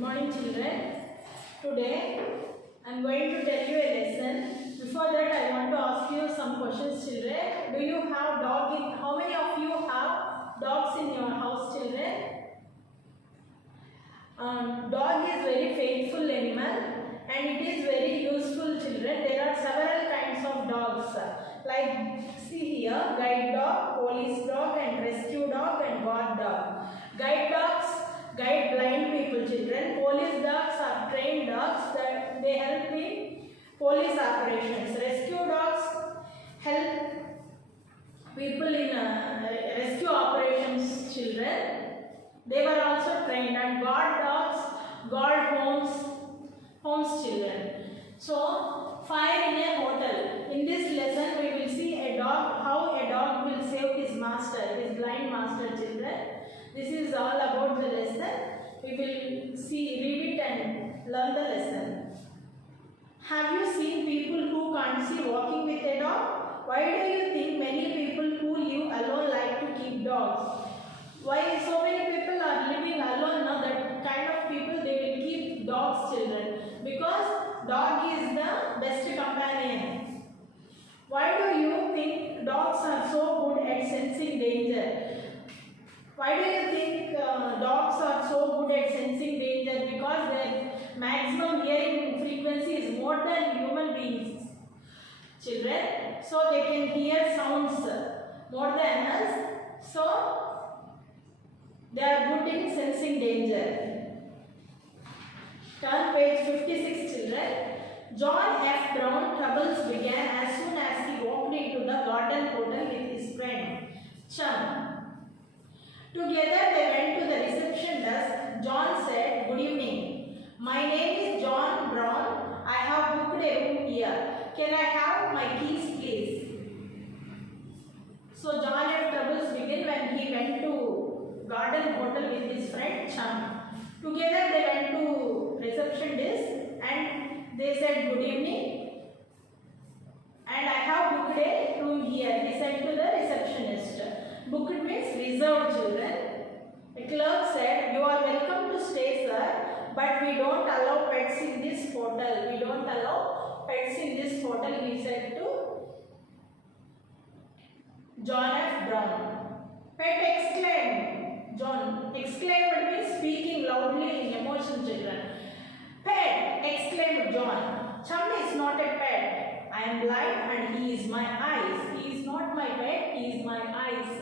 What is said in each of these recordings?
morning children. Today I am going to tell you a lesson. Before that I want to ask you some questions children. Do you have dog in, how many of you have dogs in your house children? Dog is very faithful animal and it is very useful children. There are several kinds of dogs like see here, guide dog, police dog and rescue dog and guard dog. Guide dogs guide blind people children. Police dogs are trained dogs that they help in police operations. Rescue dogs help people in rescue operations children. They were also trained. And guard dogs guard homes children. So fire in a hotel. In this lesson we will see a dog, how a dog will save his master, his blind master children. This is all about the lesson. We will read it and learn the lesson. Have you seen people who can't see walking with a dog? Why do you think many people who live alone like to keep dogs? Why so many people are living alone now? That kind of people, they will keep dogs children, because dog is the best companion. Why do you think dogs are so good at sensing danger? Why do you think dogs are so good at sensing danger? Because their maximum hearing frequency is more than human beings children. So they can hear sounds more than us. So they are good in sensing danger. Turn page 56 children. John F. Brown troubles began as soon as he walked into the garden hotel with his friend Chum. Together they went to the reception desk. John said, "Good evening. My name is John Brown. I have booked a room here. Can I have my keys please?" So John F. troubles began when he went to garden hotel with his friend Chum. Together they went to reception desk and they said, "Good evening. And I have booked a room here." He said to the receptionist. Booked means reserved children. The clerk said, "You are welcome to stay sir, but we don't allow pets in this hotel. We don't allow pets in this hotel," he said to John F. Brown. Pet exclaimed. John exclaimed means speaking loudly in emotion children. "Pet!" exclaimed John. "Chum is not a pet. I am blind and he is my eyes. He is not my pet, he is my eyes."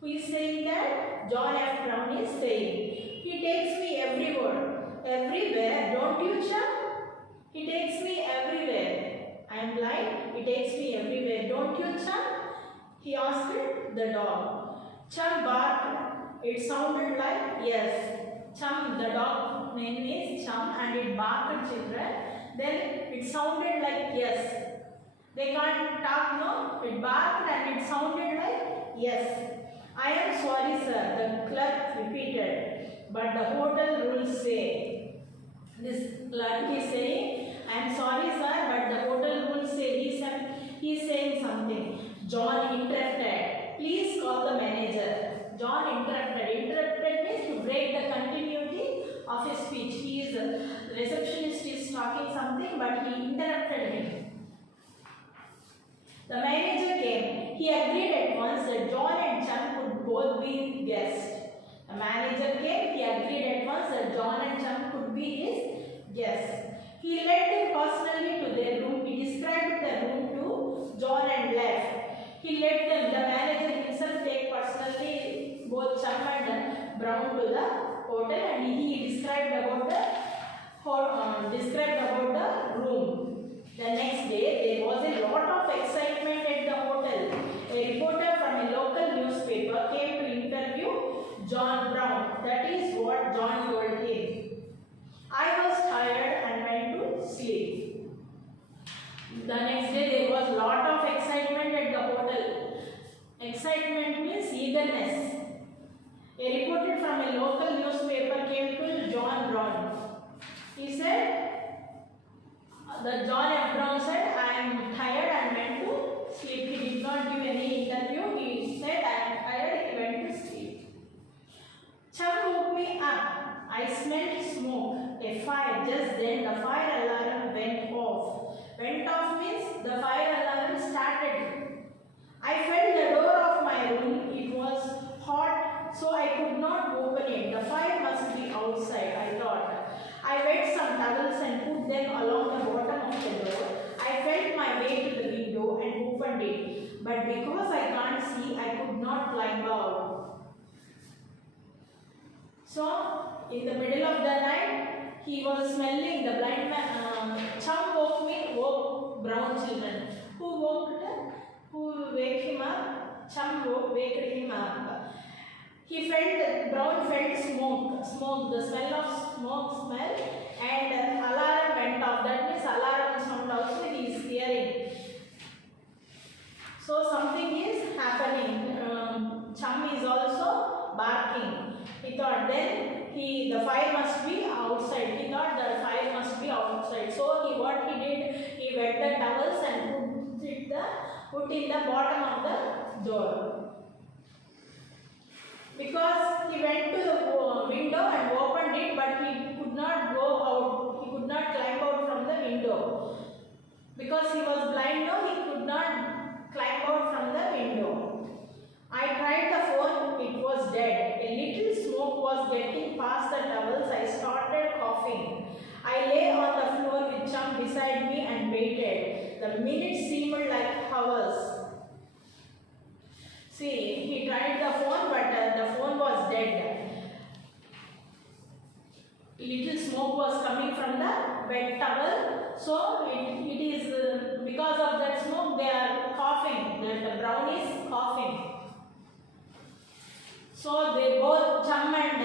Who is saying that? John F. Brown is saying. "He takes me everywhere." Everywhere, don't you Chum? He takes me everywhere. I am blind, he takes me everywhere. Don't you Chum? He asked the dog. Chum barked. It sounded like yes. Chum, the dog name is Chum and it barked children. Then it sounded like yes. They can't talk, no? It barked and it sounded like yes. "I am sorry sir," the clerk repeated, "but the hotel rules say." This clerk is saying, "I am sorry sir, but the hotel rules say." He is saying something. John interrupted. "Please call the manager." John interrupted. Interrupted means to break the continuity of his speech. The receptionist is talking something but he interrupted him. The manager came. He agreed at once that John and Chum could both be guests. The manager came. He agreed at once that John and Chum could be his guests. He led them personally to their room. He described the room to John and left. He let them, the manager himself, take personally both Chum and Brown to the hotel and he described about the room. The next day, there was a lot of excitement at the hotel. A reporter from a local newspaper came to interview John Brown. That is what John told him. "I was tired and went to sleep." The next day, there was a lot of excitement at the hotel. Excitement means eagerness. A reporter from a local newspaper came to John Brown. He said, John F. Brown said, "I am tired and went to sleep." He did not give any interview. He said, "I am tired." He went to sleep. "Chum woke me up. I smelled smoke. a fire. Just then the fire alarm went off. Went off means the fire alarm started. I felt the door of my room. It was hot, so I could not open it. The fire must be outside, I thought. I wet some towels and put them along the bottom of the door. I felt my way to the window and opened it. But because I can't see, I could not climb out. So, in the middle of the night, he was smelling the blind man. Chum woke brown children. Who wake him up? Chum waked him up. Brown felt smoke, the smell of smoke and alarm went off. That means alarm sound also he is hearing. So something is happening. Chum is also barking. He thought then the fire must be outside. He thought the fire must be outside. So what he did, he wet the towels and put in the bottom of the door. Because he went to the window and opened it, but he could not go out. He could not climb out from the window. Because he was blind, no, he could not climb out from the window. I tried the phone, it was dead. A little smoke was getting past the towels. I started coughing. I lay on the floor with Chum beside me and waited. The minutes seemed like hours. See, he tried the phone, but the phone was dead. Little smoke was coming from the wet towel. So, it is because of that smoke they are coughing. The brown is coughing. So, they both, Chum and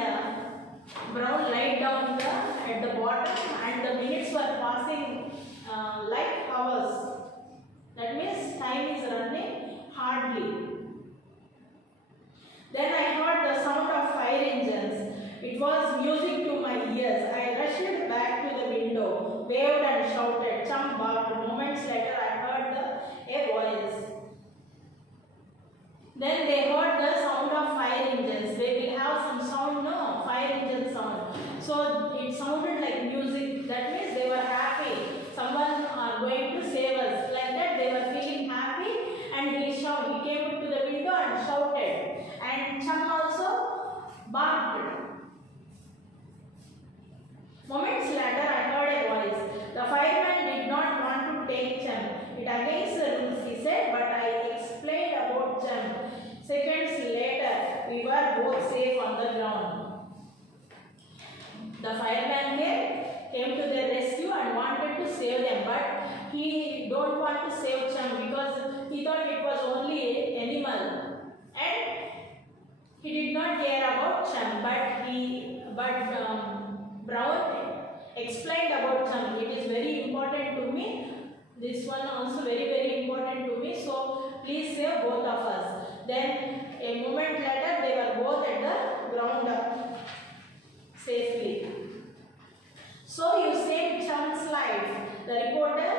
Brown, lied down at the bottom, and the minutes were passing like hours. That means time is running hardly. Then I heard the sound of fire engines. It was music to my ears. I rushed back to the window, waved and shouted. Chum barked. Moments later, I heard a voice. Then they heard the sound of fire engines. They will have some sound, no? Fire engine sound. So it sounded like music. That means they were happy. Someone are going to save us. Like that, they were feeling happy. And he came to the window and shouted. And Chum also barked. Moments later, I heard a voice. The fireman did not want to take Chum. It against the rules, he said, but I explained about Chum. Seconds later, we were both safe on the ground. The fireman came to their rescue and wanted to save them, but he don't want to save Chum because he thought it was only an animal. And he did not care about Chum, but Brown explained about Chum. It is very important to me. This one also very important to me. So please save both of us. Then a moment later, they were both at the ground safely. So you saved Chum's life, the reporter.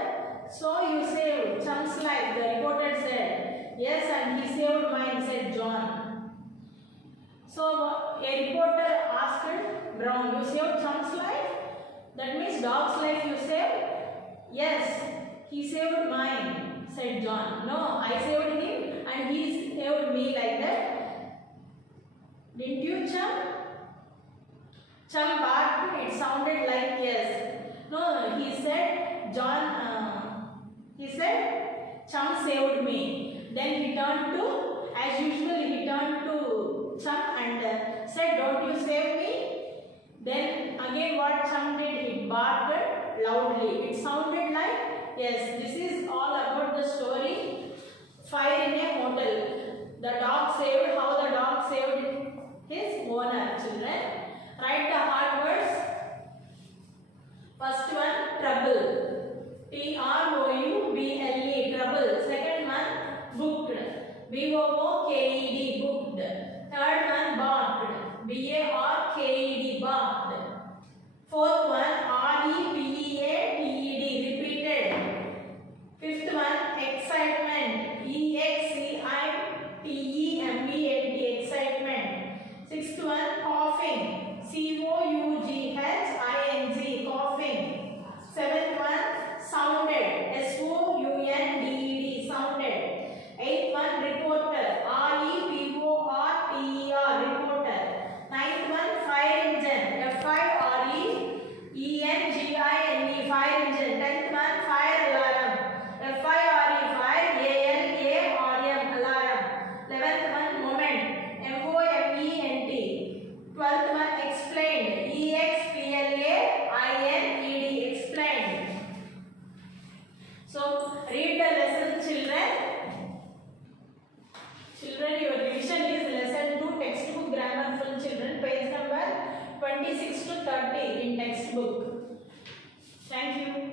So you saved Chum's life, the reporter said. Yes, and he saved mine, said John. So a reporter asked Brown, you saved Chum's life? That means dog's life you saved? Yes, he saved mine, said John. No, I saved him and he saved me, like that. Didn't you, Chum? Chum barked, it sounded like yes. No, he said, Chum saved me. Then he turned to, as usual, he turned to Chum and said, don't you save me? Then again what Chum did, he barked loudly. It sounded like, yes, this is all about the story, Fire in a Motel. The dog saved, how the dog saved his owner, children. Write the hard words. First one, trouble. Trouble, trouble. Second one, booked. Booked. Booked. Third one, barked. Barked. Barked. Fourth one, repeated. Repeated. Fifth one, excitement. Excitement. Sixth one, coughing. Coughed. 11th one moment, moment. 12th one explained, explained, explained. So read the lesson, children. Children, your revision is lesson 2 textbook grammar full children, page number 26 to 30 in textbook. Thank you.